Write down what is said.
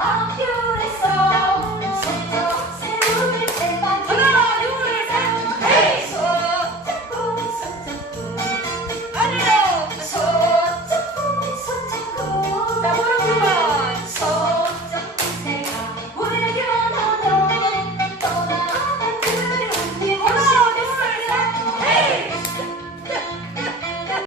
of you.